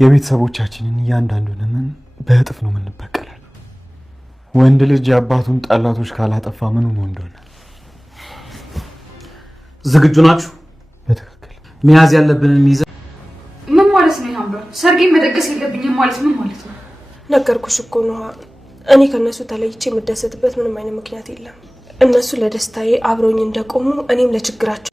የቤተሰቦቻችንን እያንዳንዱን ምን በእጥፍ ነው የምንበቀለው። ወንድ ልጅ የአባቱን ጠላቶች ካላጠፋ ምኑን ወንድ ሆነ? ዝግጁ ናችሁ? በትክክል መያዝ ያለብንን ይዘን። ምን ማለት ነው ያምራ? ሰርጌን መደገስ የለብኝም ማለት ምን ማለት ነው? ነገርኩሽ እኮ ነው። እኔ ከነሱ ተለይቼ የምደሰትበት ምንም አይነት ምክንያት የለም። እነሱ ለደስታዬ አብረውኝ እንደቆሙ እኔም ለችግራቸው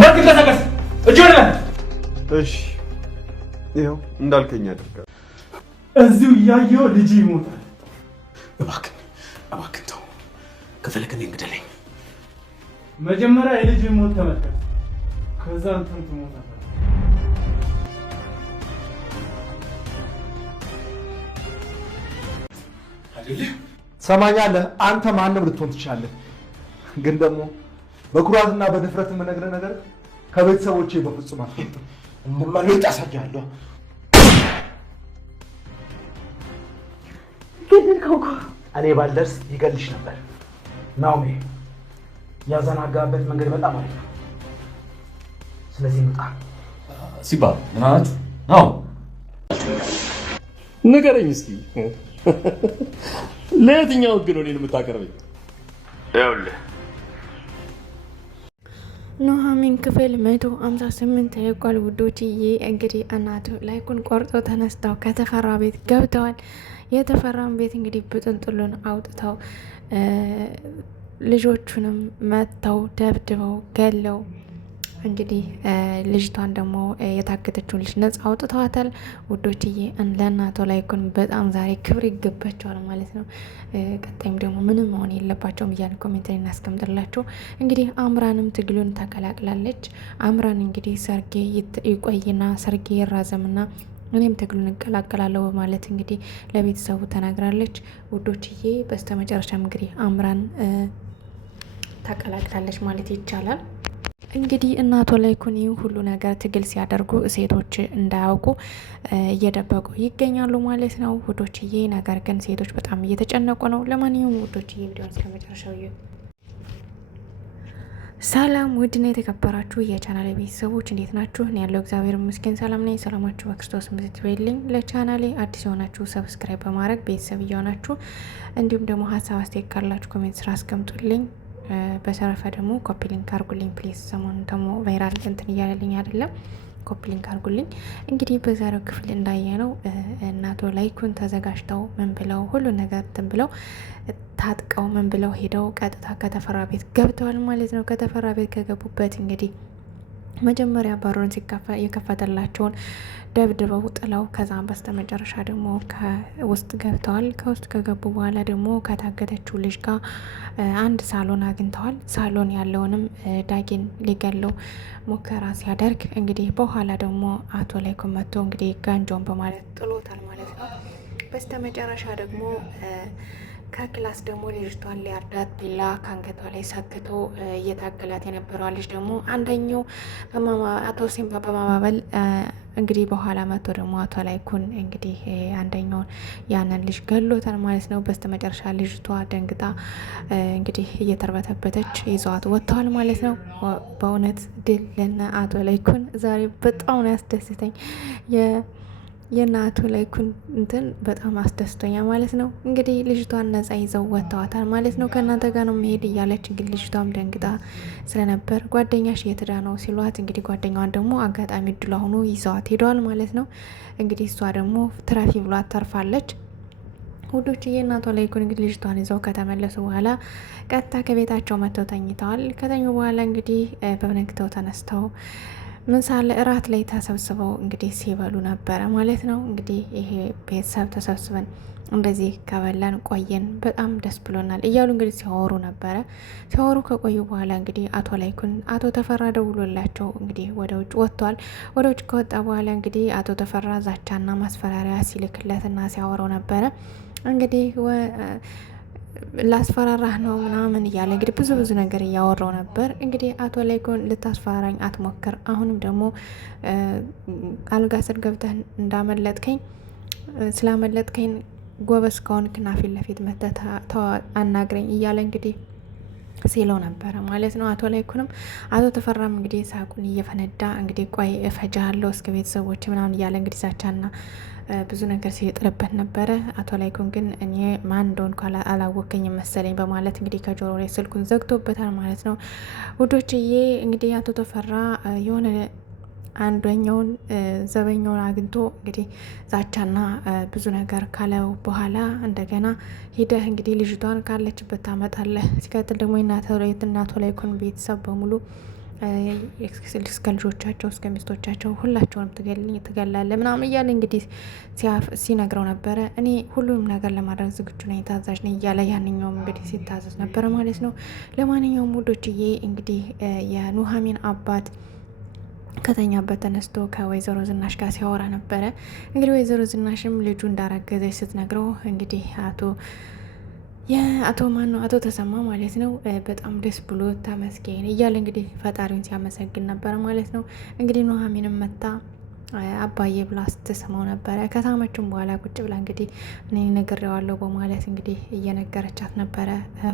ነግለሰከስ እጆነ እሺ ይኸው እንዳልከኝ አድርጋለሁ። እዚሁ እያየሁ ልጅ ይሞታል። እባክህ ተው። ከፈለክ እኔን ግደለኝ። መጀመሪያ የልጅ ሞት ተመልከት፣ ከዛ አንተም ትሞታለህ። ሰማኛለህ? አንተ ማንም ልትሆን ትችላለህ፣ ግን ደግሞ በኩራትና በድፍረት የምነግርህ ነገር ከቤተሰቦቼ በፍጹም አትወጣም። እንደማልወጣ አሳያለሁ። እኔ ባልደርስ ይገልሽ ነበር። ናኦሚ ያዘናጋበት መንገድ በጣም አሪፍ ነው። ስለዚህ ምጣ ሲባል ምን አላችሁ? አዎ ንገረኝ እስኪ። ለየትኛው ህግ ነው እኔን የምታቀርበኝ? ይኸውልህ ኑሐሚን ክፍል 158 ተለቋል ውዶችዬ። እንግዲህ እናቱ ላይኩን ቆርጦ ተነስተው ከተፈራ ቤት ገብተዋል። የተፈራን ቤት እንግዲህ ብጥንጥሉን አውጥተው ልጆቹንም መተው ደብድበው ገለው እንግዲህ ልጅቷን ደግሞ የታገተችውን ልጅ ነጻ አውጥተዋታል ውዶችዬ። ለእናቶ ላይኩን በጣም ዛሬ ክብር ይገባቸዋል ማለት ነው። ቀጣይም ደግሞ ምንም መሆን የለባቸውም እያልን ኮሜንት ላይ እናስቀምጥላቸው። እንግዲህ አምራንም ትግሉን ተቀላቅላለች። አምራን እንግዲህ ሰርጌ ይቆይና ሰርጌ ይራዘምና እኔም ትግሉን እቀላቀላለሁ በማለት እንግዲህ ለቤተሰቡ ተናግራለች ውዶችዬ። በስተመጨረሻም እንግዲህ አምራን ተቀላቅላለች ማለት ይቻላል። እንግዲህ እናቶ ላይኩን ሁሉ ነገር ትግል ሲያደርጉ ሴቶች እንዳያውቁ እየደበቁ ይገኛሉ ማለት ነው ውዶችዬ። ነገር ግን ሴቶች በጣም እየተጨነቁ ነው። ለማንኛውም ውዶችዬ ቪዲዮን እስከመጨረሻው ሰላም ውድና የተከበራችሁ የቻናሌ ቤተሰቦች እንዴት ናችሁ? እኔ ያለው እግዚአብሔር ይመስገን ሰላም ነኝ። ሰላማችሁ በክርስቶስ ምዝት ይበልኝ። ለቻናሌ አዲስ የሆናችሁ ሰብስክራይብ በማድረግ ቤተሰብ እየሆናችሁ እንዲሁም ደግሞ ሀሳብ አስተያየት ካላችሁ ኮሜንት ስራ አስቀምጡልኝ። በተረፈ ደግሞ ኮፒ ሊንክ አርጉልኝ ፕሊዝ። ሰሞኑን ደግሞ ቫይራል እንትን እያለልኝ አይደለም፣ ኮፒ ሊንክ አርጉልኝ። እንግዲህ በዛሬው ክፍል እንዳየነው እናቶ ላይኩን ተዘጋጅተው ምን ብለው ሁሉ ነገር እንትን ብለው ታጥቀው ምን ብለው ሄደው ቀጥታ ከተፈራ ቤት ገብተዋል ማለት ነው። ከተፈራ ቤት ከገቡበት እንግዲህ መጀመሪያ በሩን የከፈተላቸውን ደብድበው ጥለው ከዛ በስተመጨረሻ ደግሞ ከውስጥ ገብተዋል። ከውስጥ ከገቡ በኋላ ደግሞ ከታገተችው ልጅ ጋር አንድ ሳሎን አግኝተዋል። ሳሎን ያለውንም ዳጊን ሊገለው ሙከራ ሲያደርግ እንግዲህ በኋላ ደግሞ አቶ ላይኩን መጥቶ እንግዲህ ጋንጆን በማለት ጥሎታል ማለት ነው። በስተመጨረሻ ደግሞ ከክላስ ደግሞ ልጅቷን ሊያርዳት ቢላ ከአንገቷ ላይ ሰክቶ እየታገላት የነበረዋ ልጅ ደግሞ አንደኛው አቶ ሲምባ በማባበል እንግዲህ በኋላ መጥቶ ደግሞ አቶ ላይኩን እንግዲህ አንደኛውን ያንን ልጅ ገሎታል ማለት ነው። በስተመጨረሻ ልጅቷ ደንግጣ እንግዲህ እየተርበተበተች ይዘዋት ወጥተዋል ማለት ነው። በእውነት ድል ለነ አቶ ላይኩን። ዛሬ በጣም ነው ያስደስተኝ። የእናቱ ላይኩን እንትን በጣም አስደስቶኛ ማለት ነው። እንግዲህ ልጅቷን ነጻ ይዘው ወጥተዋታል ማለት ነው። ከእናንተ ጋር ነው መሄድ እያለች እንግዲህ ልጅቷም ደንግጣ ስለነበር ጓደኛሽ የትዳ ነው ሲሏት እንግዲህ ጓደኛዋን ደግሞ አጋጣሚ እድሏ ሆኖ ይዘዋት ሄደዋል ማለት ነው። እንግዲህ እሷ ደግሞ ትራፊ ብሏት ተርፋለች ውዶች። የእናቷ ላይኩን እንግዲህ ልጅቷን ይዘው ከተመለሱ በኋላ ቀጥታ ከቤታቸው መጥተው ተኝተዋል። ከተኙ በኋላ እንግዲህ በነግተው ተነስተው ምሳሌ እራት ላይ ተሰብስበው እንግዲህ ሲበሉ ነበረ ማለት ነው። እንግዲህ ይሄ ቤተሰብ ተሰብስበን እንደዚህ ከበላን ቆየን በጣም ደስ ብሎናል እያሉ እንግዲህ ሲያወሩ ነበረ። ሲያወሩ ከቆዩ በኋላ እንግዲህ አቶ ላይኩን አቶ ተፈራ ደውሎላቸው እንግዲህ ወደ ውጭ ወጥቷል። ወደ ውጭ ከወጣ በኋላ እንግዲህ አቶ ተፈራ ዛቻና ማስፈራሪያ ሲልክለትና ሲያወራው ነበረ። እንግዲህ ላስፈራራህ ነው ምናምን እያለ እንግዲህ ብዙ ነገር እያወራው ነበር። እንግዲህ አቶ ላይኩን ልታስፈራራኝ አትሞክር፣ አሁንም ደግሞ አልጋ ስር ገብተህ ስላመለጥከኝ ጎበዝ ከሆንክና ፊት ለፊት መተህ አናግረኝ እያለ እንግዲህ ሲለው ነበረ ማለት ነው። አቶ ላይኩንም አቶ ተፈራም እንግዲህ ሳቁን እየፈነዳ እንግዲህ ቆይ እፈጃለሁ እስከ ቤተሰቦች ምናምን እያለ እንግዲህ ዛቻና ብዙ ነገር ሲጥልበት ነበረ። አቶ ላይኩን ግን እኔ ማን እንደሆንኩ አላወከኝም መሰለኝ በማለት እንግዲህ ከጆሮ ላይ ስልኩን ዘግቶበታል ማለት ነው። ውዶችዬ እንግዲህ አቶ ተፈራ የሆነ አንደኛውን ዘበኛውን አግኝቶ እንግዲህ ዛቻና ብዙ ነገር ካለው በኋላ እንደገና ሂደህ እንግዲህ ልጅቷን ካለችበት ታመጣለህ። ሲቀጥል ደግሞ እናቶ ላይኩን ቤተሰብ በሙሉ እስከ ልጆቻቸው እስከ ሚስቶቻቸው ሁላቸውንም ትገላለህ ምናምን እያለ እንግዲህ ሲነግረው ነበረ። እኔ ሁሉም ነገር ለማድረግ ዝግጁ ነኝ፣ ታዛዥ ነኝ እያለ ያንኛውም እንግዲህ ሲታዘዝ ነበረ ማለት ነው። ለማንኛውም ውዶችዬ እንግዲህ የኑሐሚን አባት ከተኛበት ተነስቶ ከወይዘሮ ዝናሽ ጋር ሲያወራ ነበረ። እንግዲህ ወይዘሮ ዝናሽም ልጁ እንዳረገዘች ስትነግረው እንግዲህ አቶ ተሰማ ማለት ነው በጣም ደስ ብሎ ተመስገን እያለ እንግዲህ ፈጣሪውን ሲያመሰግን ነበረ ማለት ነው። እንግዲህ ኑሐሚንም መታ አባዬ ብላ ስትስመው ነበረ። ከሳመችም በኋላ ቁጭ ብላ እንግዲህ እኔ ነግሬዋለሁ በማለት እንግዲህ እየነገረቻት ነበረ።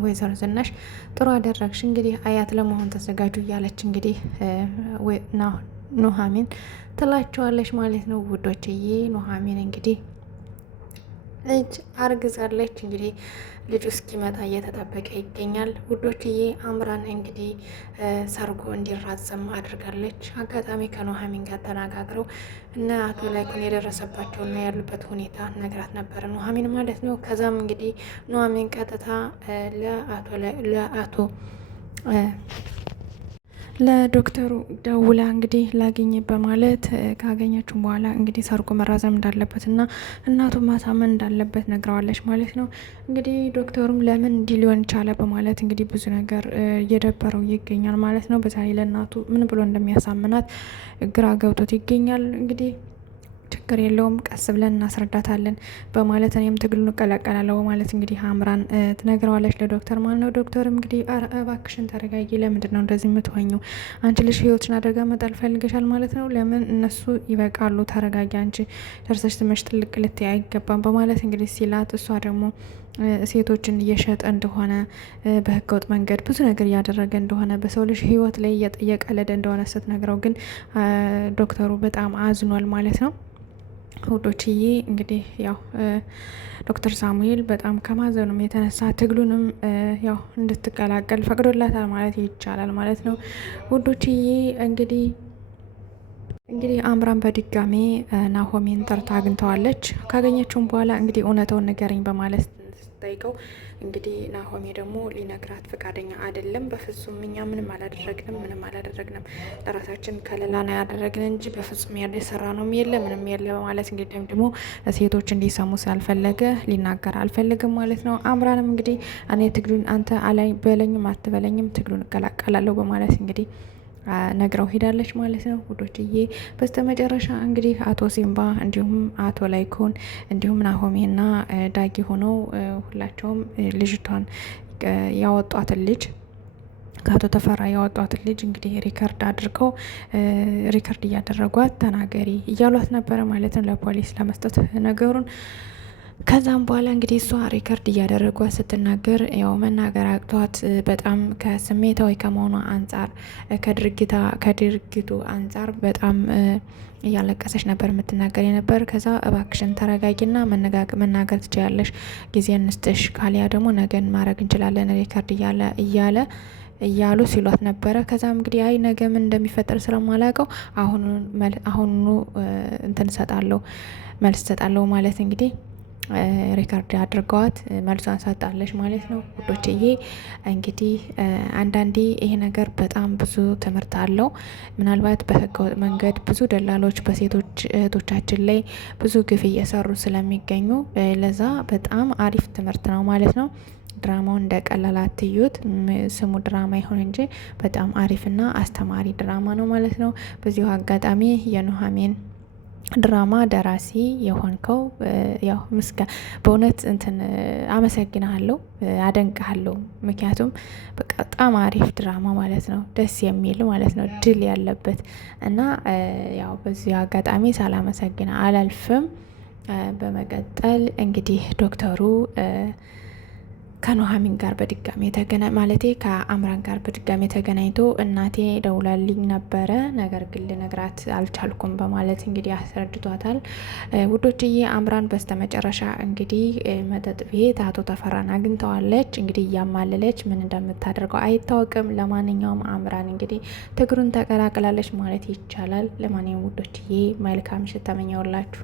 ወይዘሮ ዝናሽ ጥሩ አደረግሽ እንግዲህ አያት ለመሆን ተዘጋጁ እያለች እንግዲህ ኑሐሚን ትላቸዋለች ማለት ነው። ውዶችዬ ኑሐሚን እንግዲህ ልጅ አርግዛለች። እንግዲህ ልጁ እስኪመጣ እየተጠበቀ ይገኛል። ውዶችዬ አምራን እንግዲህ ሰርጎ እንዲራዘም አድርጋለች። አጋጣሚ ከኑሐሚን ጋር ተነጋግረው እና አቶ ላይኩን የደረሰባቸውና ያሉበት ሁኔታ ነግራት ነበረ ኑሐሚን ማለት ነው። ከዛም እንግዲህ ኑሐሚን ቀጥታ ለዶክተሩ ደውላ እንግዲህ ላገኘ በማለት ካገኘችው በኋላ እንግዲህ ሰርጎ መራዘም እንዳለበት እና እናቱ ማሳመን እንዳለበት ነግረዋለች ማለት ነው። እንግዲህ ዶክተሩም ለምን እንዲህ ሊሆን ቻለ በማለት እንግዲህ ብዙ ነገር እየደበረው ይገኛል ማለት ነው። በዛ ላይ ለእናቱ ምን ብሎ እንደሚያሳምናት ግራ ገብቶት ይገኛል። እንግዲህ ችግር የለውም ቀስ ብለን እናስረዳታለን በማለት እኔም ትግሉን እቀላቀላለሁ በማለት እንግዲህ አምራን ትነግረዋለች ለዶክተር ማለት ነው። ዶክተርም እንግዲህ እባክሽን ተረጋጊ፣ ለምንድን ነው እንደዚህ የምትሆኘው? አንቺ ልጅ ህይወትሽን አደጋ መጣል ፈልገሻል ማለት ነው። ለምን እነሱ ይበቃሉ፣ ተረጋጊ፣ አንቺ ደርሰሽ ትመሽ ትልቅ ልትይ አይገባም በማለት እንግዲህ ሲላት እሷ ደግሞ ሴቶችን እየሸጠ እንደሆነ በህገወጥ መንገድ ብዙ ነገር እያደረገ እንደሆነ በሰው ልጅ ህይወት ላይ እየቀለደ እንደሆነ ስትነግረው ግን ዶክተሩ በጣም አዝኗል ማለት ነው። ውዶችዬ እንግዲህ ያው ዶክተር ሳሙኤል በጣም ከማዘኑም የተነሳ ትግሉንም ያው እንድትቀላቀል ፈቅዶላታል ማለት ይቻላል ማለት ነው። ውዶችዬ እንግዲህ አምራን በድጋሜ ናሆሜን ጠርታ አግኝተዋለች። ካገኘችውም በኋላ እንግዲህ እውነታውን ንገረኝ በማለት ስትጠይቀው እንግዲህ ናሆሜ ደግሞ ሊነግራት ፈቃደኛ አይደለም። በፍጹም እኛ ምንም አላደረግንም ለራሳችን ከለላ ነው ያደረግን እንጂ በፍጹም የሰራ ነው የለ ምንም የለ በማለት እንግዲህ ደግሞ ሴቶች እንዲሰሙ ስላልፈለገ ሊናገር አልፈልግም ማለት ነው። አምራንም እንግዲህ እኔ ትግሉን አንተ በለኝም አትበለኝም ትግሉን እቀላቀላለሁ በማለት እንግዲህ ነግረው ሄዳለች ማለት ነው። ውዶችዬ በስተመጨረሻ እንግዲህ አቶ ሲምባ እንዲሁም አቶ ላይኩን እንዲሁም ናሆሜና ዳጊ ሆነው ሁላቸውም ልጅቷን ያወጧትን ልጅ ከአቶ ተፈራ ያወጧትን ልጅ እንግዲህ ሪከርድ እያደረጓት ተናገሪ እያሏት ነበረ ማለት ነው ለፖሊስ ለመስጠት ነገሩን። ከዛም በኋላ እንግዲህ እሷ ሪከርድ እያደረጓት ስትናገር ያው መናገር አቅቷት በጣም ከስሜታዊ ከመሆኗ አንጻር ከድርጊቱ አንጻር በጣም እያለቀሰች ነበር የምትናገር የነበር። ከዛ እባክሽን ተረጋጊና መናገር ትችያለሽ፣ ጊዜ እንስጥሽ፣ ካሊያ ደግሞ ነገን ማድረግ እንችላለን ሪከርድ እያሉ ሲሏት ነበረ። ከዛም እንግዲህ አይ ነገ ምን እንደሚፈጠር ስለማላውቀው አሁኑ መልስ ሰጣለሁ ማለት እንግዲህ ሪከርድ አድርገዋት መልሷን ሰጣለች ማለት ነው። ውዶችዬ እንግዲህ አንዳንዴ ይሄ ነገር በጣም ብዙ ትምህርት አለው። ምናልባት በህገወጥ መንገድ ብዙ ደላሎች በሴቶች እህቶቻችን ላይ ብዙ ግፍ እየሰሩ ስለሚገኙ ለዛ በጣም አሪፍ ትምህርት ነው ማለት ነው። ድራማው እንደ ቀላል አትዩት፣ ስሙ ድራማ ይሁን እንጂ በጣም አሪፍና አስተማሪ ድራማ ነው ማለት ነው። በዚሁ አጋጣሚ የኑሐሚን ድራማ ደራሲ የሆንከው ያው በእውነት አመሰግናለሁ፣ አደንቅሃለሁ። ምክንያቱም በጣም አሪፍ ድራማ ማለት ነው፣ ደስ የሚል ማለት ነው፣ ድል ያለበት እና ያው በዚህ አጋጣሚ ሳላመሰግና አላልፍም። በመቀጠል እንግዲህ ዶክተሩ ከኑሐሚን ጋር በድጋሚ ከአምራን ጋር በድጋሚ ተገናኝቶ እናቴ ደውላልኝ ነበረ፣ ነገር ግን ልነግራት አልቻልኩም በማለት እንግዲህ አስረድቷታል። ውዶችዬ አምራን በስተመጨረሻ እንግዲህ መጠጥ ቤት አቶ ተፈራን አግኝተዋለች። እንግዲህ እያማለለች ምን እንደምታደርገው አይታወቅም። ለማንኛውም አምራን እንግዲህ ትግሩን ተቀላቅላለች ማለት ይቻላል። ለማንኛውም ውዶችዬ መልካም ምሽት ተመኘውላችሁ።